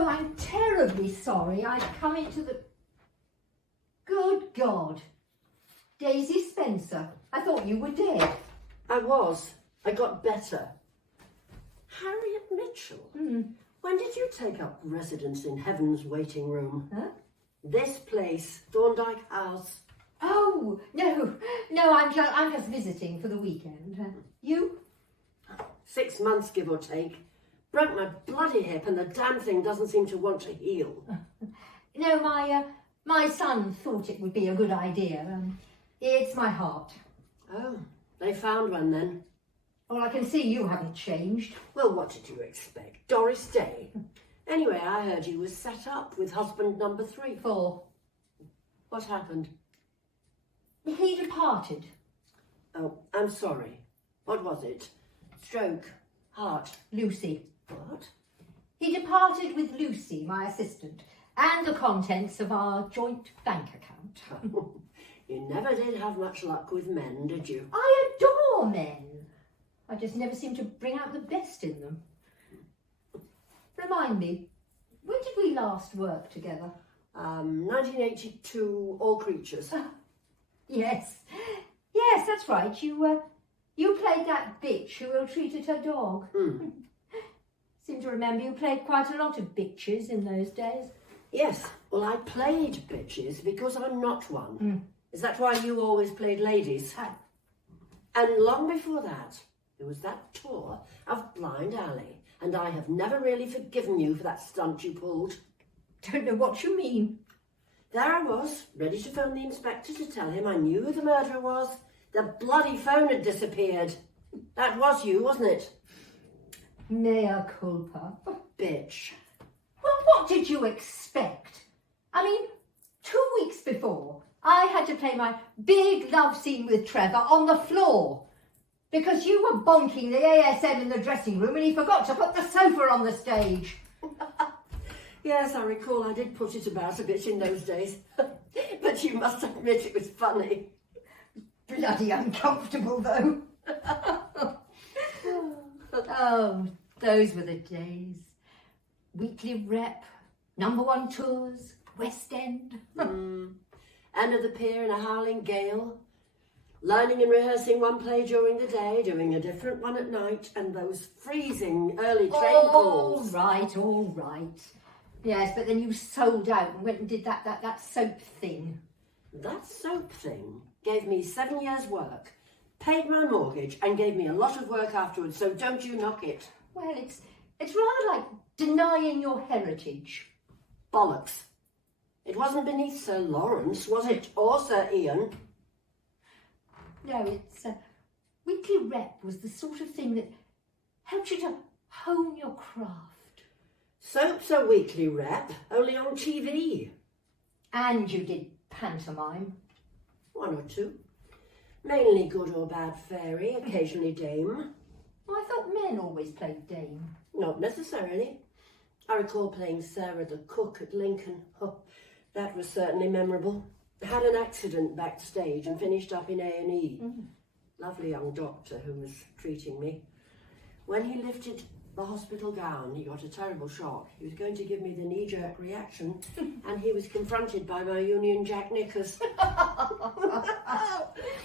Oh, I'm terribly sorry. I've come into the... Good God. Daisy Spencer, I thought you were dead. I was. I got better. Harriet Mitchell? When did you take up residence in Heaven's waiting room? Huh? This place, Thorndyke House. Oh, no, I'm just visiting for the weekend. You? 6 months, give or take. Broke my bloody hip and the damn thing doesn't seem to want to heal. No, my son thought it would be a good idea. It's my heart. Oh, they found one then. Well, I can see you haven't changed. Well, what did you expect? Doris Day. Anyway, I heard you were set up with husband number 3. 4. What happened? He departed. Oh, I'm sorry. What was it? Stroke? Heart? Lucy. What? He departed with Lucy, my assistant, and the contents of our joint bank account. You never did have much luck with men, did you? I adore men. I just never seem to bring out the best in them. Remind me, when did we last work together? 1982, All Creatures. Yes, that's right. You played that bitch who ill-treated her dog. Seem to remember you played quite a lot of bitches in those days. Yes, well, I played bitches because I'm not one. Is that why you always played ladies? And long before that, there was that tour of Blind Alley, and I have never really forgiven you for that stunt you pulled. Don't know what you mean. There I was, ready to phone the inspector to tell him I knew who the murderer was. The bloody phone had disappeared. That was you, wasn't it? Mea culpa. Bitch. Well, what did you expect? I mean, 2 weeks before, I had to play my big love scene with Trevor on the floor because you were bonking the ASM in the dressing room and he forgot to put the sofa on the stage. Yes, I recall I did put it about a bit in those days. But you must admit it was funny. Bloody uncomfortable, though. Oh, those were the days. Weekly rep, #1 tours, West End. End of the pier in a howling gale. Learning and rehearsing one play during the day, doing a different one at night, and those freezing early train calls. All right. Yes, but then you sold out and went and did that soap thing. That soap thing gave me 7 years' work, paid my mortgage, and gave me a lot of work afterwards, so don't you knock it. Well, it's rather like denying your heritage. Bollocks. It wasn't beneath Sir Lawrence, was it? Or Sir Ian? No, it's... weekly rep was the sort of thing that helped you to hone your craft. Soap's a weekly rep, only on TV. And you did pantomime. 1 or 2. Mainly good or bad fairy, occasionally dame. Well, I thought men always played dame. Not necessarily. I recall playing Sarah the cook at Lincoln. Oh, that was certainly memorable. Had an accident backstage and finished up in A&E. Lovely young doctor who was treating me. When he lifted the hospital gown, he got a terrible shock. He was going to give me the knee-jerk reaction and he was confronted by my Union Jack knickers.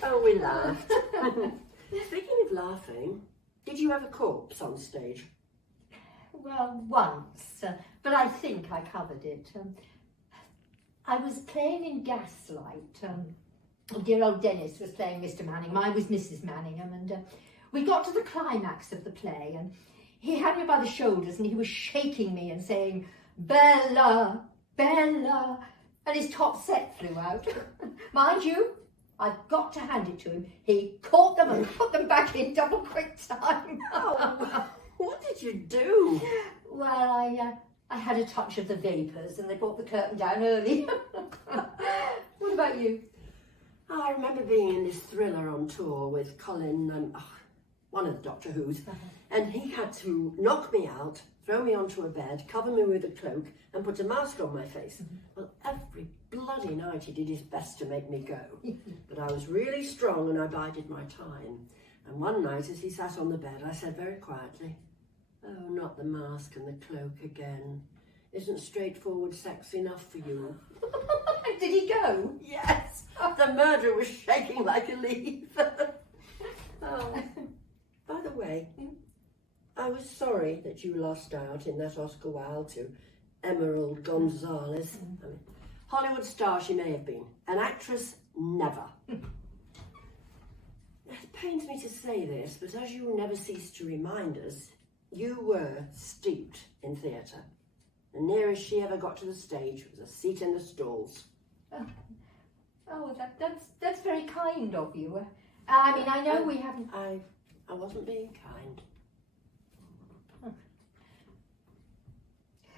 Oh, we laughed. Speaking of laughing, did you have a corpse on stage? Well, once, but I think I covered it. I was playing in Gaslight. Dear old Dennis was playing Mr. Manningham. I was Mrs. Manningham, and we got to the climax of the play, and he had me by the shoulders, and he was shaking me and saying, "Bella, Bella," and his top set flew out. Mind you, I've got to hand it to him. He caught them and put them back in double quick time. Oh, what did you do? Well, I had a touch of the vapours and they brought the curtain down early. What about you? Oh, I remember being in this thriller on tour with Colin, one of the Doctor Who's, and he had to knock me out, throw me onto a bed, cover me with a cloak and put a mask on my face. Well, every bloody night he did his best to make me go. But I was really strong and I bided my time. And one night as he sat on the bed, I said very quietly, "Oh, not the mask and the cloak again. Isn't straightforward sex enough for you? Did he go? Yes, the murderer was shaking like a leaf. Oh, by the way, I was sorry that you lost out in that Oscar Wilde to Emerald Gonzalez. I mean, Hollywood star she may have been, an actress never. It pains me to say this, but as you never cease to remind us, you were steeped in theatre. The nearest she ever got to the stage was a seat in the stalls. Oh, that's very kind of you. I mean, I know we haven't... I wasn't being kind.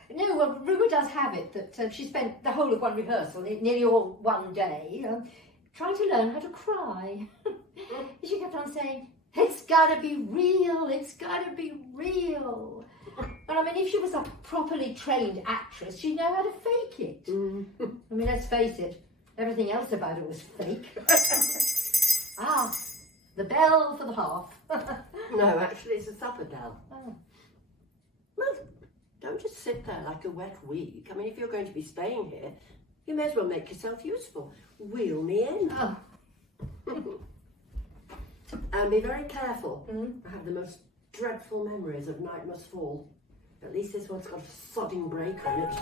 No, well, rumour does have it that she spent the whole of one rehearsal, nearly all one day, trying to learn how to cry. She kept on saying, "It's gotta be real, it's gotta be real." But I mean, if she was a properly trained actress, she'd know how to fake it. I mean, let's face it, everything else about it was fake. Ah, the bell for the half. No, actually, it's a supper bell. Oh. Well, don't just sit there like a wet week. I mean, if you're going to be staying here, you may as well make yourself useful. Wheel me in. Oh. And be very careful. I have the most dreadful memories of Night Must Fall. At least this one's got a sodding break on it.